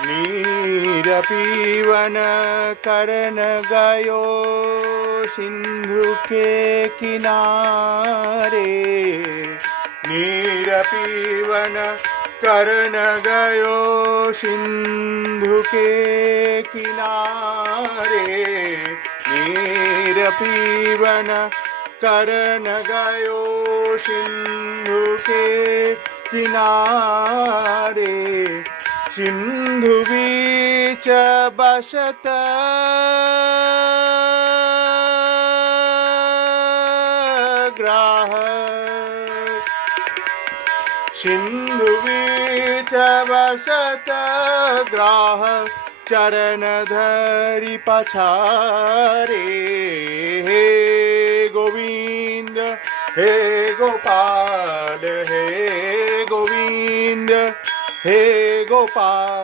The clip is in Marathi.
नीर पीवन करन गयो सिंधु के किनारे। नीर पीवन करन गयो सिंधु के किनारे। नीर पीवन करन गयो सिंधु के किनारे। सिंधु बीच बसत ग्राह। सिंधु बीच बसत ग्राह चरण धरि पछारे। हे गोविंद हे गोपाल हे गोविंद हे गोपाल।